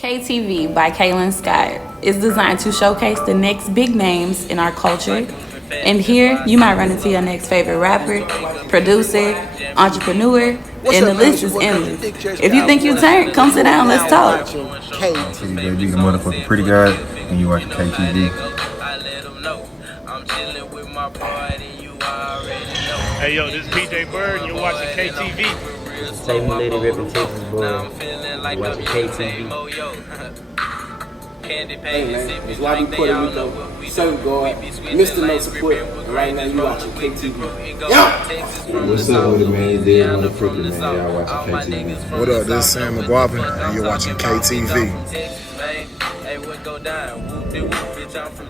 KAYTV by KayLin Scott is designed to showcase the next big names in our culture. And here, you might run into your next favorite rapper, producer, entrepreneur, and the list is endless. If you think you turned, come sit down, let's talk. KAYTV, baby, the motherfucking pretty guy, and you watching KAYTV. Hey yo, this is PJ Bird, and you're watching KAYTV. Take me lady ripping Texas boy. Watching KAYTV. Hey man, it's Lobby Puerto Rico, Sun Guard, Mr. No Support, and right now you watching KAYTV. Yeah! What's up with it, man? It's Dead on the Crooked, man. Y'all watching KAYTV. What up, this is Sam McGuavin, and you're watching KAYTV.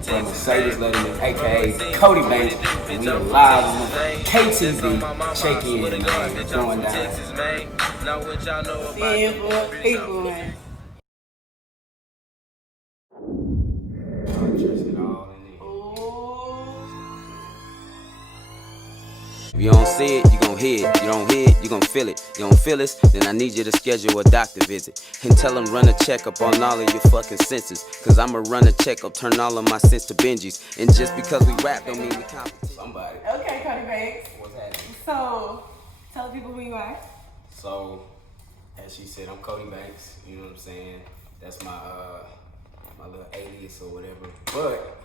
From Mercedes Letterman, aka Cody Banks, and we are live on KAYTV. Check in, man. It's going down. Seeing for people, man. If you don't see it, you gon' hear it. You don't hear it, you gon' feel it. You don't feel us, then I need you to schedule a doctor visit. And tell them run a checkup on all of your fucking senses. Cause I'ma run a checkup, turn all of my sense to Benjis. And just because we rap don't mean we competition. Somebody. Okay, Cody Banks. What's happening? So, tell people who you are. So, as she said, I'm Cody Banks. You know what I'm saying? That's my my little alias or whatever. But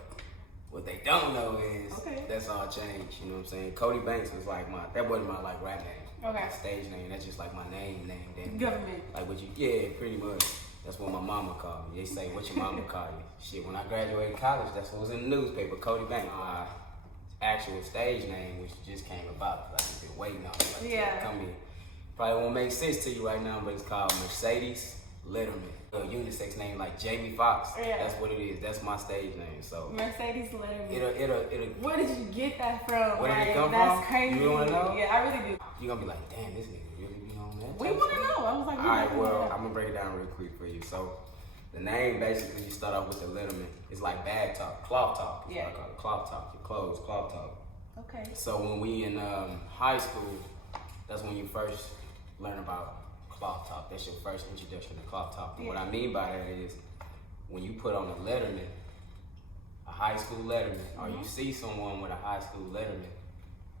what they don't know is that's all changed. You know what I'm saying? Cody Banks was like that wasn't my like rap name. Okay. My stage name. That's just like my name. Then Government. like what you? Yeah, pretty much. That's what my mama called me. They say, "What your mama call you?" Shit. When I graduated college, that's what was in the newspaper. Cody Banks. My actual stage name, which just came about because I've been waiting on it. Like, yeah. Come here. Probably won't make sense to you right now, but it's called Mercedes Letterman. A unisex name like Jamie Foxx. Yeah. That's what it is. That's my stage name. So Mercedes Letterman. It'll. Where did you get that from? Where did it come that's from? Crazy. You wanna know? Yeah, I really do. You're gonna be like, damn, this nigga really be on that. We wanna know. I was like, alright, well, I'm gonna break it down real quick for you. So the name basically you start off with the Letterman. It's like bag talk, cloth talk. Yeah. I call it cloth talk. Your clothes, cloth talk. Okay. So when we in high school, that's when you first learn about cloth talk. That's your first introduction to cloth talk. And what I mean by that is when you put on a letterman, a high school letterman, or you see someone with a high school letterman,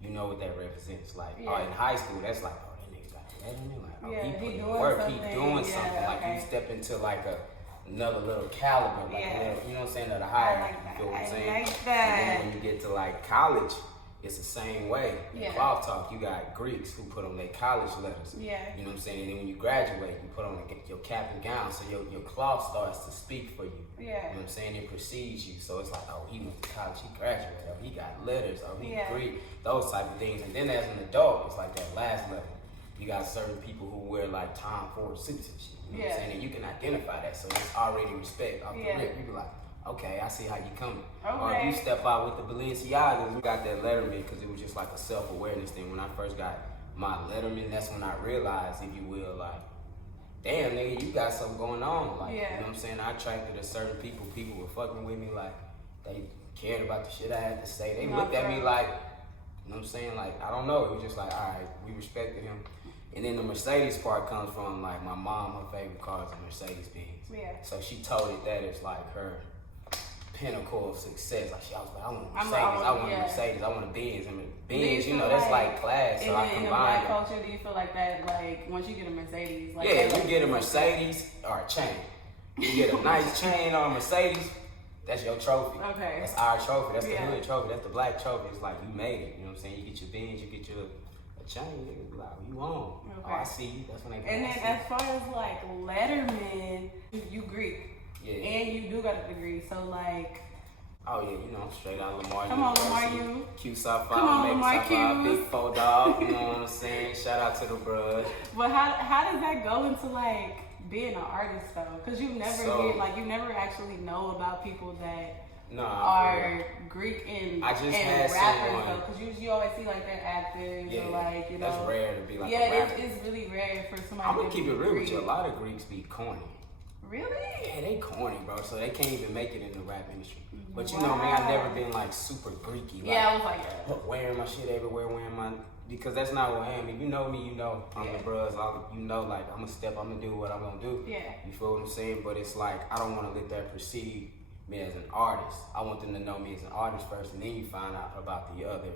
you know what that represents. Like, oh, in high school, that's like, oh, that nigga got a letterman. Like, oh, he put in work, he doing something. Like, you step into like another little caliber, like you know what I'm saying, of the higher. You feel what I'm saying? Like that. And then when you get to like college, it's the same way. Yeah. Cloth talk, you got Greeks who put on their college letters. Yeah. You know what I'm saying? And then when you graduate, you put on your cap and gown, so your cloth starts to speak for you. Yeah. You know what I'm saying? It precedes you. So it's like, oh, he went to college, he graduated, oh, he got letters, oh, he Greek, those type of things. And then as an adult, it's like that last letter. You got certain people who wear like Tom Ford suits and shit. You know what I'm saying? And you can identify that. So it's already respect off the rip. You be like, okay, I see how you coming. Or if you step out with the Balenciagas, we got that Letterman because it was just like a self-awareness thing. When I first got my Letterman, that's when I realized, if you will, like, damn, nigga, you got something going on. Like, you know what I'm saying? I attracted a certain people. People were fucking with me. Like, they cared about the shit I had to say. They looked at me like, you know what I'm saying? Like, I don't know. It was just like, all right, we respected him. And then the Mercedes part comes from, like, my mom, her favorite car is a Mercedes-Benz. Yeah. So she told it that it's like her pinnacle of success. Like, I was like, I want a Mercedes, I want a Mercedes, I want a Benz. And Benz, you know, that's like class. So I combine in black culture, do you feel like that, like, once you get a Mercedes? Like, you get a Mercedes or a chain. You get a nice chain or a Mercedes, that's your trophy. Okay. That's our trophy. That's the hood trophy. That's the black trophy. It's like, you made it. You know what I'm saying? You get your Benz, you get your chain, nigga, be like, you on. Okay. Oh, I see you. That's when they And then as far as like Letterman, you Greek. Yeah. And you do got a degree, so like. Oh yeah, you know, straight out Lamar. Come on, Lamar, you. Q South 5, come on, Lamar, Big 4 dog. You know what I'm saying? Shout out to the bruh. But how does that go into like being an artist though? Because you never you never actually know about people that are Greek and rappers though. Because you always see like they're actors or like, you know. That's rare to be like a rapper. It's really rare for somebody. I'm gonna keep it real with you. A lot of Greeks be corny. Really? Yeah, they corny, bro. So they can't even make it in the rap industry. But you know me, I've never been like super Greeky. Like, yeah, I was like that. Wearing my shit everywhere, because that's not what I am. If you know me, you know I'm the bros. You know, like I'm gonna do what I'm gonna do. Yeah. You feel what I'm saying? But it's like I don't want to let that precede me as an artist. I want them to know me as an artist first, and then you find out about the other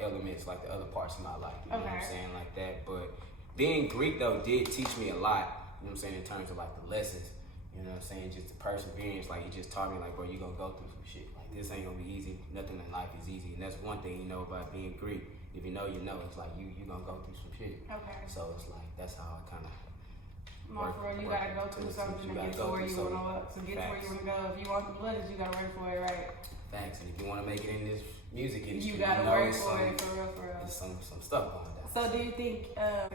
elements, like the other parts of my life. You know what I'm saying, like that. But being Greek though did teach me a lot. You know what I'm saying, in terms of like the lessons. You know what I'm saying, just the perseverance. Like it just taught me, like, bro, you gonna go through some shit. Like this ain't gonna be easy. Nothing in life is easy, and that's one thing you know about being Greek. If you know, you know. It's like you gonna go through some shit. Okay. So it's like that's how I kind of. You gotta go through something to get to where you wanna go. To get to where you wanna go. If you want the blood, you gotta work for it, right? Facts. And if you wanna make it in this music industry, you gotta work for it, for real. There's some stuff going down. So do you think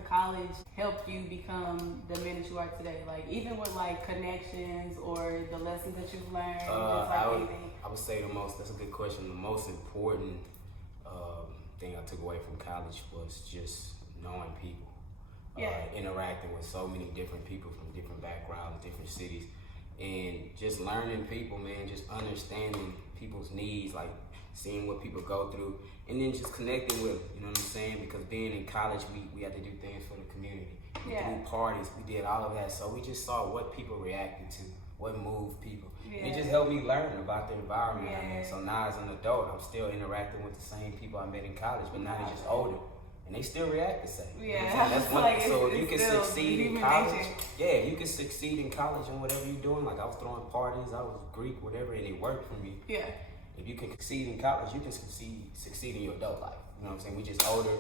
college helped you become the man that you are today? Like even with like connections or the lessons that you've learned, just like anything? I would say that's a good question. The most important thing I took away from college was just knowing people. Interacting with so many different people from different backgrounds, different cities, and just learning people, man, just understanding people's needs, like seeing what people go through, and then just connecting with them, you know what I'm saying? Because being in college, we had to do things for the community. We threw parties, we did all of that, so we just saw what people reacted to, what moved people. It just helped me learn about the environment. I mean, so now as an adult, I'm still interacting with the same people I met in college, but now they're just older. And they still react the same. Yeah, you know that's one. like so if you can succeed in college, nature. if you can succeed in college and whatever you're doing, like I was throwing parties, I was Greek, whatever, and it worked for me. Yeah. If you can succeed in college, you can succeed in your adult life. You know what I'm saying? We just older.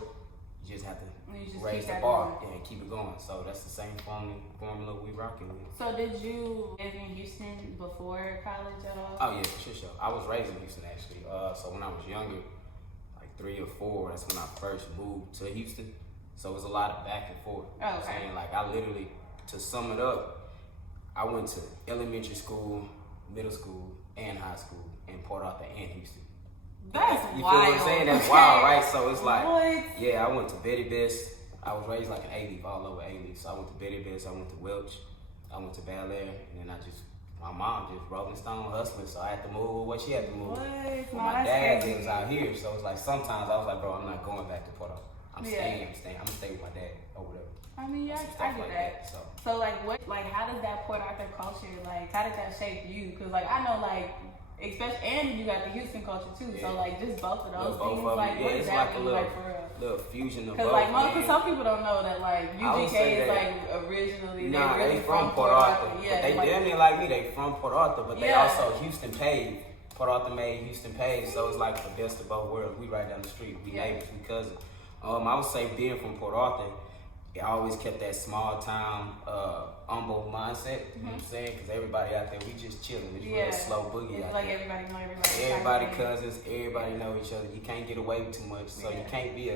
You just have to raise the bar and keep it going. So that's the same formula we rocking with. So did you live in Houston before college at all? Oh yeah, for sure. I was raised in Houston actually. So when I was younger, 3 or 4, that's when I first moved to Houston. So it was a lot of back and forth. You know what I'm saying? Like I literally, to sum it up, I went to elementary school, middle school, and high school in Port Arthur and Houston. That's wild. You feel what I'm saying? That's wild, right? So it's like, what? Yeah, I went to Betty Best. I was raised like an A-Leaf, all over A-Leaf. So I went to Betty Best, I went to Welch, I went to Bel Air, and then my mom just Rolling Stone hustling, so I had to move with what she had to move. My dad lives out here, so it's like sometimes I was like, bro, I'm not going back to Port Arthur. I'm staying. I'm gonna stay with my dad or whatever. I mean, yeah, I get that. So like, how does that Port Arthur culture, like, how did that shape you? Because like I know, like, especially, and you got the Houston culture too. So like, just both of those things, like, what does that mean, like, for real? Little fusion of both. Because like, some people don't know that like UGK is like originally they from Port Arthur. Yeah, they damn near like me. They from Port Arthur, but they also Houston paid. Port Arthur made, Houston paid, so it's like the best of both worlds. We right down the street. We neighbors, we cousins. I would say being from Port Arthur, I always kept that small town, humble mindset. You know what I'm saying? Because everybody out there, we just chilling. We just real slow boogie out like there. Everybody know everybody. Everybody cousins. Everybody know each other. You can't get away with too much, so you can't be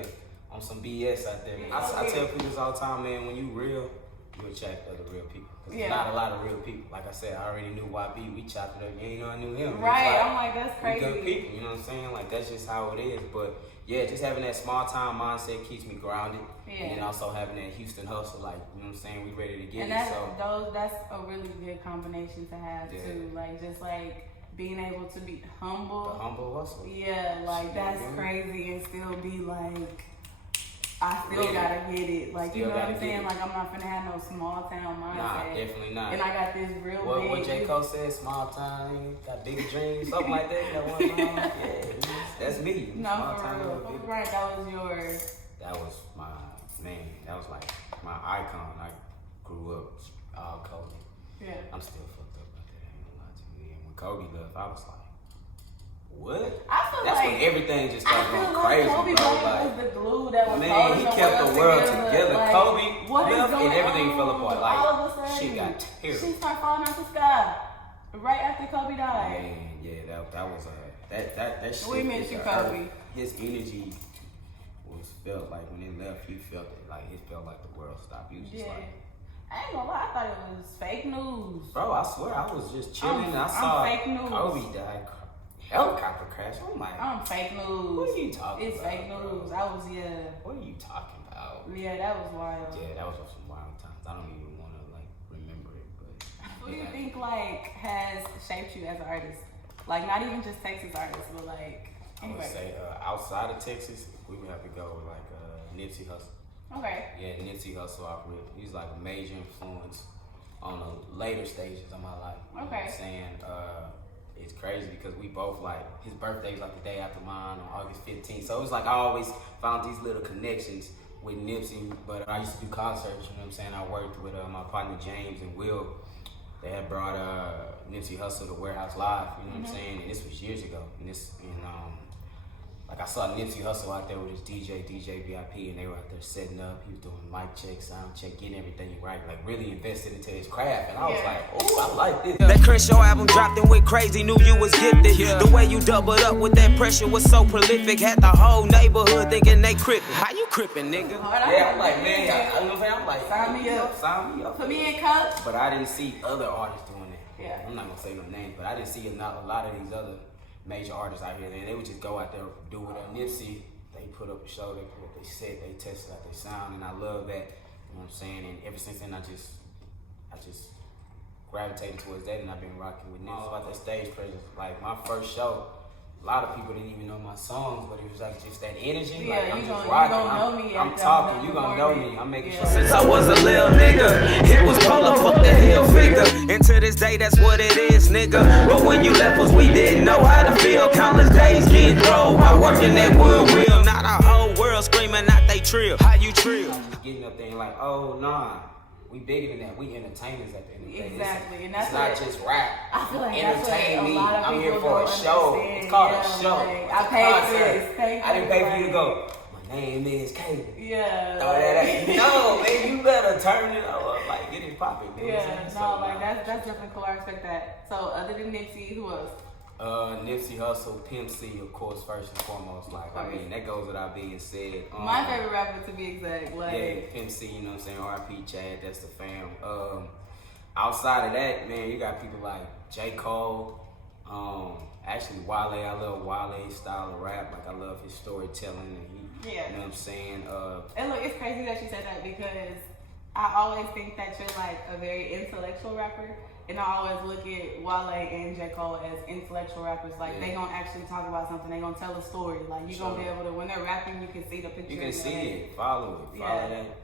on some BS out there. I tell people this all the time, man. When you real, you attract other real people. Because there's not a lot of real people. Like I said, I already knew YB. We chopped it up. You ain't know I knew him. Right. I'm like, that's crazy. We good people. You know what I'm saying? Like that's just how it is. But yeah, just having that small town mindset keeps me grounded. Yeah. And then also having that Houston hustle, like, you know what I'm saying, we ready to get and it. That's a really good combination to have too. Like just like being able to be humble. The humble hustle. Yeah, like that's crazy and still be like, I still gotta get it. Like, you know what I'm saying? Like, I'm not finna have no small town mindset. Nah, definitely not. And I got this real big. What J. Cole said, small town, got bigger dreams, something like that. That one time. Yeah, that's me. No, small for real. Right, that was yours. That was my, man, that was like my icon. I grew up all Cody. Yeah. I'm still fucked up about that. I ain't gonna lie to you. And when Cody left, I was like, what? I feel that's like when everything just started going crazy, Kobe bro. Like, was the glue that was man, he kept the world together. Like, Kobe left and everything on? fell apart. Like, all of a sudden, shit got terrible. She started falling out the sky right after Kobe died. Man, yeah, that was that shit. We miss you, Kobe. His energy was felt like when it left, he felt it. Like it felt like the world stopped. He was just like. I ain't gonna lie, I thought it was fake news. Bro, I swear, I was just chilling. I saw fake news. Kobe died. Helicopter crash. Oh my! I'm fake news. What are you talking about? It's fake news. I was What are you talking about? Yeah, that was wild. Yeah, that was some wild times. I don't even want to like remember it, but Who do you think like has shaped you as an artist? Like not even just Texas artists, but like anyway. I would say outside of Texas, we would have to go with like Nipsey Hussle. Okay. Yeah, Nipsey Hussle off rip. He's like a major influence on the later stages of my life. You know what I'm saying? It's crazy because we both like, his birthday's like the day after mine on August 15th. So it was like I always found these little connections with Nipsey, but I used to do concerts, you know what I'm saying? I worked with my partner James and Will. They had brought Nipsey Hussle to Warehouse Live, you know what I'm saying? And this was years ago. Like I saw Nipsey Hussle out there with his DJ VIP, and they were out there setting up. He was doing mic check, sound check, getting everything right. Like really invested into his craft, and I was like, oh, I like this. That Crenshaw album dropped and went crazy, knew you was gifted. The way you doubled up with that pressure was so prolific. Had the whole neighborhood thinking they crippin'. How you crippin', nigga? Yeah, I'm like, man, you know what I'm saying? I'm like, sign me up. Put me in, coach. But I didn't see other artists doing that. Yeah. I'm not gonna say no names, but I didn't see a lot of these other major artists out here, and they would just go out there do with Nipsey. They put up a show, they put up their set, they tested out their sound, and I love that. You know what I'm saying? And ever since then, I just gravitated towards that, and I've been rocking with Nipsey. All about that stage presence. Like my first show, a lot of people didn't even know my songs, but it was like just that energy. Yeah, like I'm just rocking. I'm talking. You gonna know me. I'm making sure. Since I was a little nigga, it was polar, fuck the hill figure. And to this day, that's what it is, nigga. But when you left us, we didn't know how to feel. Countless days getting thrown while working that wood wheel. Not a whole world screaming out they trill. How you trill? Getting up there and like, oh nah, we bigger than that. We entertainers at the end of the day. Exactly, and it's not just rap. I feel like entertain me. That's what I'm here for a show. It's called a show. Like, I paid for this. I didn't pay for you to go. My name is KayLin. Yeah. Throw that at you. No, man, you better turn it up. Like get it popping. Yeah. No, like that's definitely cool. I respect that. So other than Nipsey, who else? Nipsey Hussle, Pimp C, of course, first and foremost. Like, I mean, that goes without being said. My favorite rapper, to be exact. Like, yeah, Pimp C, you know what I'm saying? R.I.P. Chad, that's the fam. Outside of that, man, you got people like J. Cole. Actually, Wale, I love Wale's style of rap. Like, I love his storytelling. And he, you know what I'm saying? And look, it's crazy that you said that because I always think that you're like a very intellectual rapper. And I always look at Wale and J. Cole as intellectual rappers. Like, they gonna actually talk about something. They gonna tell a story. Like, you're gonna be able to, when they're rapping, you can see the picture. You can see it. Follow it.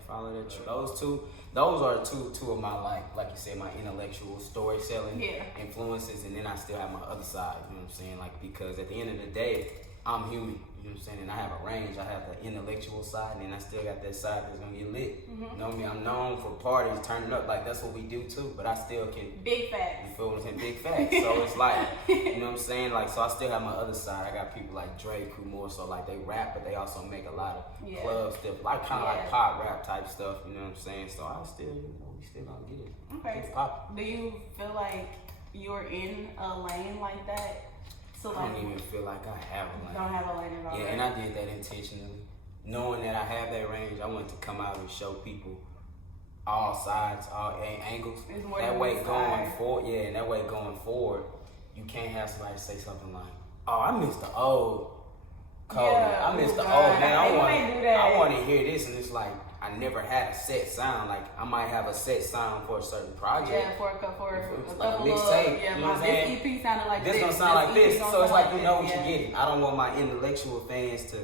Follow that. Those are two of my, like you said, my intellectual story selling influences. And then I still have my other side, you know what I'm saying? Like, because at the end of the day, I'm human. You know what I'm saying? And I have a range. I have the intellectual side, and then I still got that side that's gonna get lit. You know me? I'm known for parties, turning up. Like, that's what we do too. But I still can. Big facts. You feel what I'm saying? Big facts. So it's like, you know what I'm saying? Like, so I still have my other side. I got people like Drake who more so like they rap, but they also make a lot of club stuff, like kind of like pop rap type stuff. You know what I'm saying? So I still, we still gonna get it. Okay. It's pop. Do you feel like you're in a lane like that? So I don't even feel like I have a lane. Don't have a lane at all. Yeah, and I did that intentionally. Knowing that I have that range, I wanted to come out and show people all sides, all angles. That way going forward, and that way going forward, you can't have somebody say something like, oh, I missed the old Cody. I missed the old man. I want to hear this, and it's like, I never had a set sound. Like, I might have a set sound for a certain project. Yeah, for a couple like a mixtape. Yeah, you know what I'm saying? this EP sounded like this. This gonna sound like this. So it's like, you know what you're getting. I don't want my intellectual fans to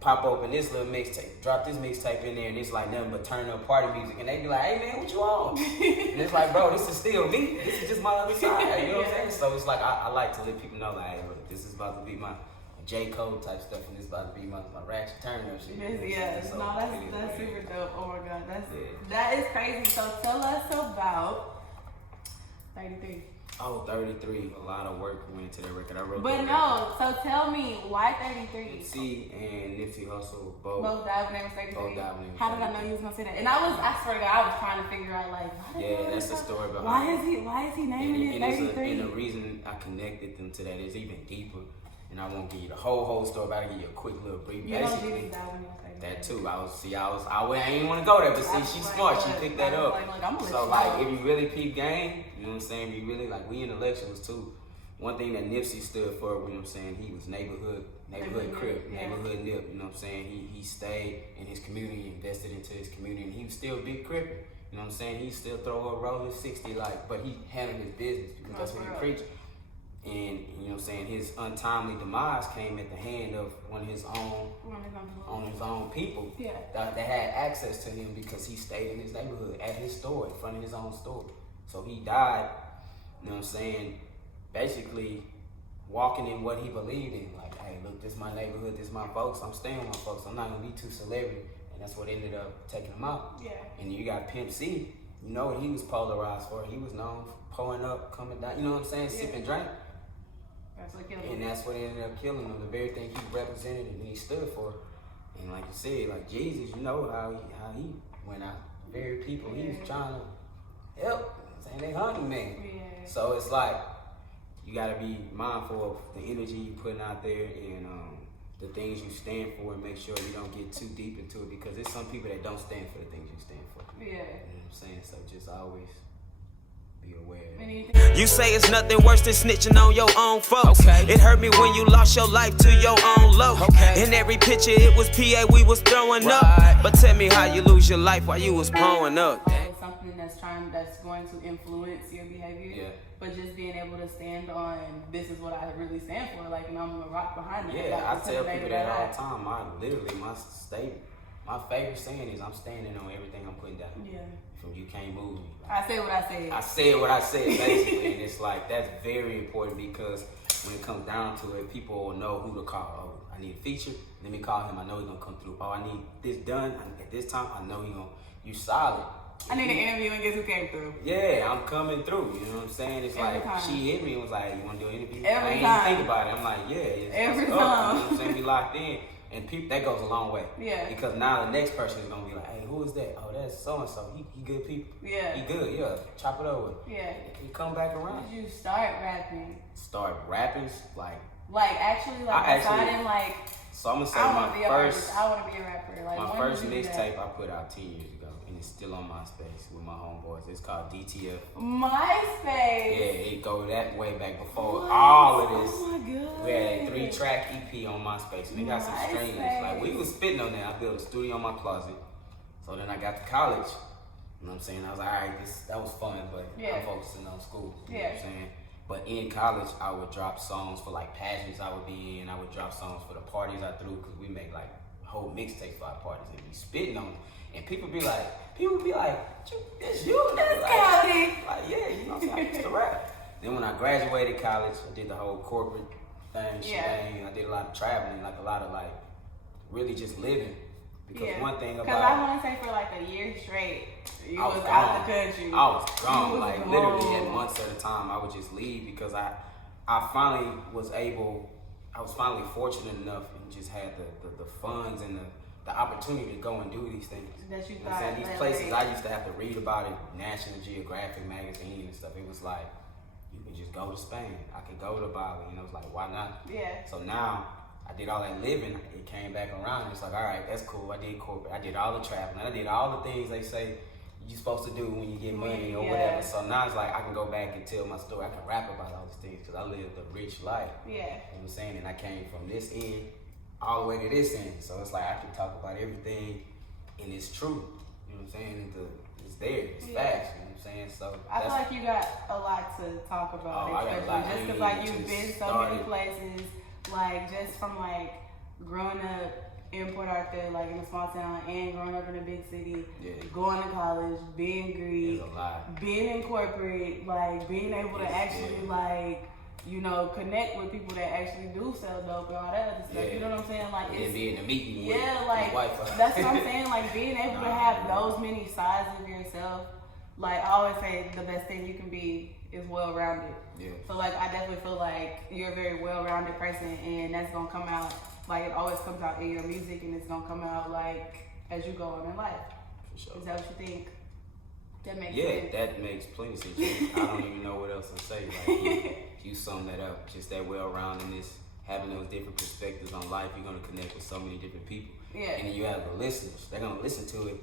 pop open this little mixtape, drop this mixtape in there, and it's like nothing but turn up party music. And they be like, hey man, what you on? And it's like, bro, this is still me. This is just my other side. You know what I'm saying? So it's like, I like to let people know, like, hey, look, this is about to be my J. Cole type stuff, and this about to be my ratchet turn up shit. That's super dope. Oh my god, that is crazy. So tell us about 33. Oh, 33. A lot of work went into that record. I wrote. But no, so tell me why 33? Nipsey and Nipsey Hussle both died when they was 33. Both died when they was 33. How did I know you was gonna say that? And I swear to God, I was trying to figure out like, that's the story behind. Why is he naming it 33? And the reason I connected them to that is even deeper. And I won't give you the whole story, but I'll give you a quick little brief. Basically, that too. I ain't want to go there, but see, she's smart. She picked that up. So like, if you really peep game, you know what I'm saying? If you really like, we intellectuals too. One thing that Nipsey stood for, you know what I'm saying? He was neighborhood crip, neighborhood nip. You know what I'm saying? He stayed in his community, invested into his community, and he was still big crippin'. You know what I'm saying? He still throw a rolling 60, like, but he handled his business because that's what he preached. And you know what I'm saying? His untimely demise came at the hand of one of his own people that had access to him because he stayed in his neighborhood at his store, in front of his own store. So he died, you know what I'm saying, basically walking in what he believed in. Like, hey, look, this is my neighborhood, this is my folks. I'm staying with my folks. I'm not gonna be too celebrity. And that's what ended up taking him out. Yeah. And you got Pimp C. You know what he was polarized for. He was known for pulling up, coming down, you know what I'm saying, sipping drink. That's what killed him. And that's what ended up killing him, the very thing he represented and he stood for. And like you said, like Jesus, you know how he went out. Very people, he was trying to help. Saying they hungry, man. Yeah. So it's like, you gotta be mindful of the energy you putting out there and the things you stand for, and make sure you don't get too deep into it, because there's some people that don't stand for the things you stand for. Yeah. You know what I'm saying? So just always be aware. You say it's nothing worse than snitching on your own folks. Okay. It hurt me when you lost your life to your own low. Okay. In every picture it was PA we was throwing up. But tell me how you lose your life while you was pulling up. Something that's going to influence your behavior. Yeah. But just being able to stand on, this is what I really stand for, like, and I'm gonna rock behind it. Yeah, I tell people that all the time. My favorite saying is, I'm standing on everything I'm putting down. Yeah. From you can't move me. I say what I said. I said what I said, basically. And it's like, that's very important, because when it comes down to it, people will know who to call. Oh, I need a feature, let me call him, I know he's gonna come through. Oh, I need this done at this time, I know you solid. I need an interview, and guess who came through? Yeah, I'm coming through. You know what I'm saying? It's every like time. She hit me and was like, "You want to do an interview?" Every I ain't time. even think about it. I'm like, "Yeah, every time." You know what I'm saying? We locked in, and people, that goes a long way. Yeah. Because now the next person is gonna be like, "Hey, who is that? Oh, that's so and so. He good people. Yeah. He good. Yeah. Chop it over. Yeah. He come back around." When did you start rapping? Start rapping like actually deciding like. So I'm gonna say my first. I want to be a rapper. Like, my first mixtape I put out 10 years ago, and it's still on MySpace with my homeboys. It's called DTF. MySpace. Yeah, it go that way back before all of this. Oh my god. We had a 3-track EP on MySpace, and it got some streams. Like, we was spitting on that. I built a studio in my closet. So then I got to college. You know what I'm saying? I was like, all right, that was fun, but I'm focusing on school. You know what I'm saying? But in college, I would drop songs for like pageants I would be in. I would drop songs for the parties I threw, because we make like whole mixtape for our parties and be spitting on them. And people be like, it's you. That's Cody. Like, yeah, you know what I'm saying? I used to rap. Then when I graduated college, I did the whole corporate thing, I did a lot of traveling, like a lot of like really just living. Because one thing about, because I want to say for like a year straight, you was out the country. I was gone, like literally at months at a time. I would just leave because I finally was finally fortunate enough and just had the funds and the opportunity to go and do these things. That you thought. These places I used to have to read about it, National Geographic magazine and stuff. It was like, you can just go to Spain. I could go to Bali. You know, it's like, why not? Yeah. So now, I did all that living, it came back around. It's like, all right, that's cool. I did corporate. I did all the traveling. I did all the things they say you're supposed to do when you get money or whatever. So now it's like I can go back and tell my story. I can rap about all these things because I lived a rich life. Yeah. You know what I'm saying? And I came from this end all the way to this end. So it's like I can talk about everything and it's true. You know what I'm saying? It's there. It's facts. You know what I'm saying? So I feel like you got a lot to talk about. Oh, I got a lot. Just because like you've been so many places. Like, just from, like, growing up in Port Arthur, like, in a small town, and growing up in a big city, going to college, being Greek, being in corporate, like, being able to actually, like, you know, connect with people that actually do sell dope and all that other stuff. You know what I'm saying? Like, it's being a meeting with that's what I'm saying. Like, being able to have those many sides of yourself. Like, I always say the best thing you can be is well-rounded. Yeah. So, like, I definitely feel like you're a very well-rounded person, and that's going to come out, like, it always comes out in your music, and it's going to come out, like, as you go on in life. For sure. Is that what you think? That makes sense? Yeah, that makes plenty of sense. I don't even know what else to say. Like, you sum that up. Just that well-roundedness, having those different perspectives on life, you're going to connect with so many different people. Yeah. And then you have the listeners. They're going to listen to it.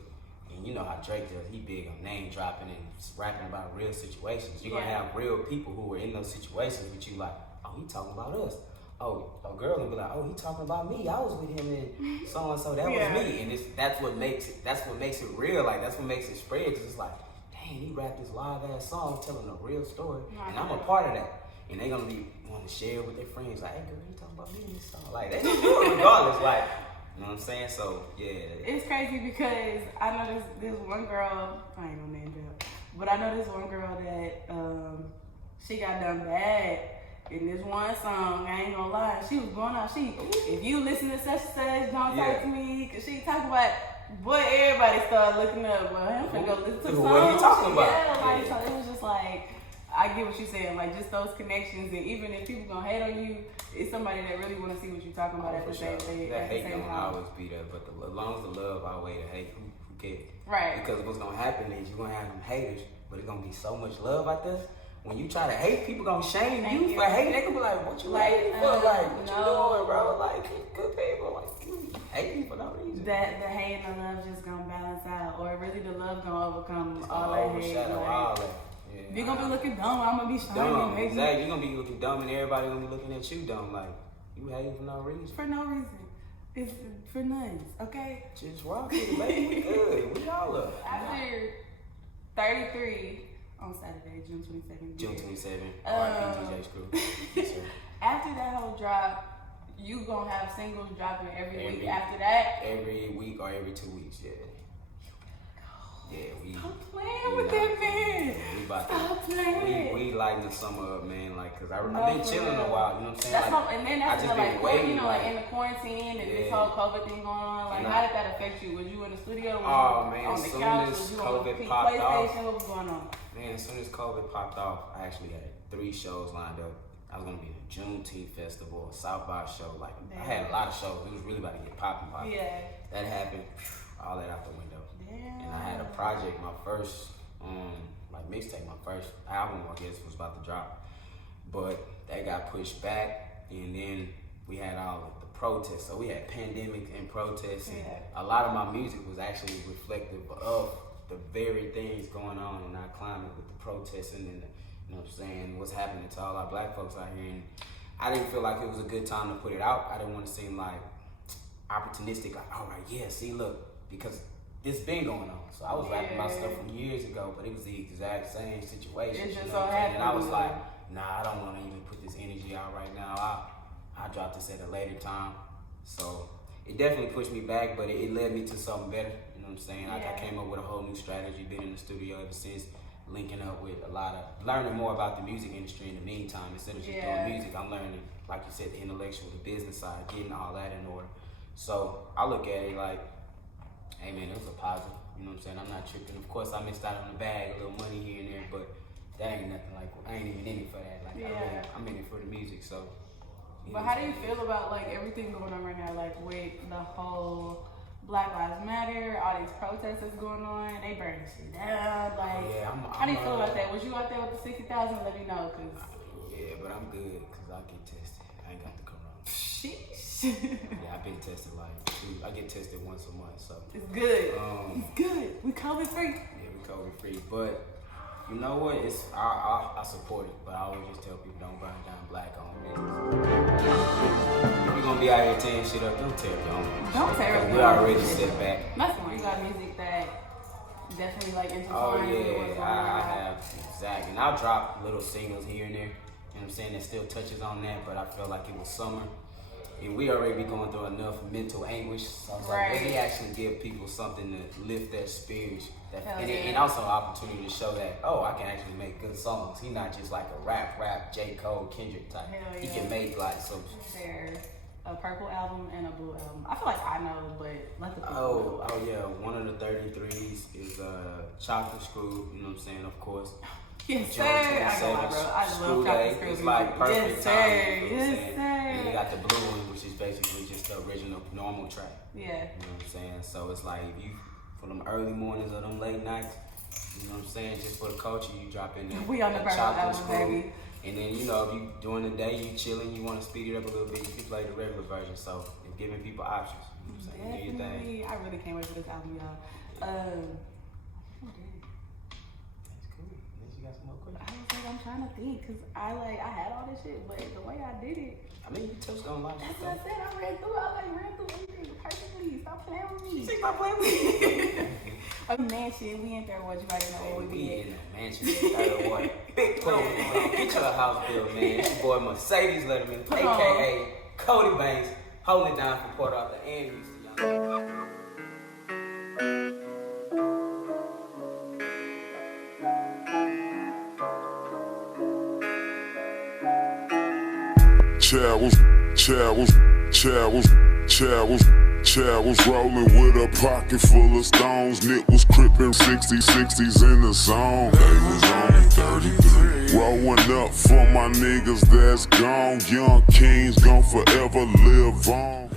And you know how Drake does. He big on name dropping and rapping about real situations. You're going to have real people who are in those situations with you like, oh, he talking about us. a girl gonna be like, oh, he talking about me. I was with him and so and so. That was me. And that's what makes it real. Like that's what makes it spread. Cause it's like, dang, he rapped this live ass song telling a real story, and I'm a part of that. And they gonna be wanting to share with their friends. Like, hey, girl, you talking about me in this song? Like they gonna do it regardless. Like, you know what I'm saying? So yeah. It's crazy because I know this one girl. I ain't gonna name her, but I know this one girl that she got done bad. In this one song, I ain't gonna lie, she was going out. If you listen to such and such, don't talk to me, cause she talk about. Boy, everybody started looking up. Well, I'm finna go listen to the song. What he talking about? Yeah, so it was just like, I get what you're saying. Like just those connections, and even if people gonna hate on you, it's somebody that really want to see what you're talking about at the same time. That hate don't always be there, but as long as the love outweighs the hate, who cares? Right. Because what's gonna happen is you're gonna have them haters, but it's gonna be so much love out there. When you try to hate, people gonna shame you for hating. They gonna be like, "What you hating for? Like, what you doing, bro? Like, good people. Like, you hate me for no reason." That the hate and the love just gonna balance out, or really the love gonna overcome all that hate. All that. Yeah, you're gonna be looking dumb. I'm gonna be dumb. Exactly. You're gonna be looking dumb, and everybody gonna be looking at you dumb. Like, you hating for no reason. For no reason. It's for none. Okay. Just rock it, baby. We good. We all up. After 33. On Saturday, June 27th. June 27th. DJ Screw. Yes, sir. After that whole drop, you gonna have singles dropping every week after that? Every week or every 2 weeks, yeah. Yeah, Stop playing with that man. Stop playing. We lighten the summer up, man. Like, cause I've been chilling a while. You know what I'm saying? That's like, and then that's like waiting, you know, like in the quarantine and this whole COVID thing going on. Like, how did that affect you? Was you in the studio? Was you on the couch? Was you on the PlayStation? What was going on? Man, as soon as COVID popped off, I actually had 3 shows lined up. I was gonna be at the Juneteenth Festival, a South by show. Like, I had a lot of shows. It was really about to get popping. Yeah. That happened. All that out the window. Damn. And I had a project, my first, like mixtape, my first album, I guess, was about to drop. But that got pushed back, and then we had all of the protests. So we had pandemic and protests, and a lot of my music was actually reflective of the very things going on in our climate with the protesting and you know what I'm saying, what's happening to all our black folks out here. And I didn't feel like it was a good time to put it out. I didn't want to seem like opportunistic, like, all right, yeah, see, look, because it's been going on. So I was rapping about stuff from years ago, but it was the exact same situation. It just you know so happened. And I was like, nah, I don't want to even put this energy out right now. I'll drop this at a later time. So it definitely pushed me back, but it led me to something better. You know what I'm saying? Like, I came up with a whole new strategy, been in the studio ever since, linking up with a lot of, learning more about the music industry in the meantime. Instead of just doing music, I'm learning, like you said, the intellectual, the business side, getting all that in order. So I look at it like, hey man, it was a positive. You know what I'm saying? I'm not tripping. Of course, I missed out on the bag, a little money here and there, but that ain't nothing like, I ain't even in it for that. Like, I'm in it for the music, so. But how do you feel about like everything going on right now, like with the whole Black Lives Matter, all these protests that's going on, they burning shit down. Like, how do you feel about that? Was you out there with the 60,000? Let me know, cause. Yeah, but I'm good, cause I get tested. I ain't got the corona. Sheesh. Yeah, I've been tested like I get tested once a month, so. It's good. It's good. We COVID free. Yeah, we COVID free, but you know what? It's I support it, but I always just tell people don't burn down black owned business. If you're gonna be out here tearing shit up, don't tear it down. Don't tear it down. We already set back. That's why you got music that definitely like intertwines. Oh yeah, I have exactly. And I'll drop little singles here and there. You know what I'm saying? That still touches on that, but I felt like it was summer. And we already be going through enough mental anguish. So I was like, let me actually give people something to lift their spirits. And also an opportunity to show that, oh, I can actually make good songs. He's not just like a rap, J. Cole, Kendrick type. He can make like some. There's a purple album and a blue album. I feel like I know, but let the people know. Oh yeah, one of the 33s is Chocolate Screw, you know what I'm saying, of course. Yes, sir. I love Chocolate Screw. It's like perfect time. Yes, sir. And you got the blue one, which is basically just the original normal track. Yeah. You know what I'm saying? So it's like if you, for them early mornings or them late nights, you know what I'm saying, just for the culture, you drop in there. We on the purple album, baby. And then, you know, if you during the day, you chilling, you want to speed it up a little bit, you can play the regular version. So it's giving people options. You know what I'm saying? Definitely. I really can't wait for this album, y'all. That's cool. Unless you got some more questions. I'm trying to think, cause I had all this shit, but the way I did it. I mean, you touched on a lot of That's stuff. what I said. I ran through everything perfectly. Stop playing with me. Stop playing with me. A mansion. We in there. What you right now? We in a mansion. Big plane. Get your house built, man. It's your boy Mercedes Letterman, aka Cody Banks, holding it down for Port Arthur and Houston. Chad was rolling with a pocket full of stones. Nick was crippin' 60s in the zone. They was only 33. Rolling up for my niggas that's gone. Young kings gon' forever live on.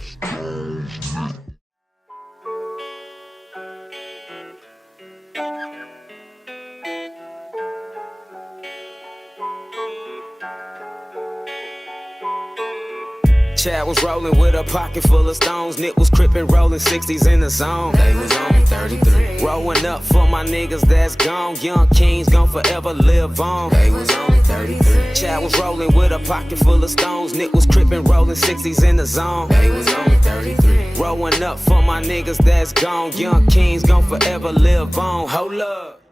Chad was rolling with a pocket full of stones. Nick was crippin' rolling 60s in the zone. They was only 33. Rolling up for my niggas that's gone. Young kings gon' forever live on. They was only 33. Chad was rolling with a pocket full of stones. Nick was crippin' rolling 60s in the zone. They was only 33. Rolling up for my niggas that's gone. Young kings gon' forever live on. Hold up.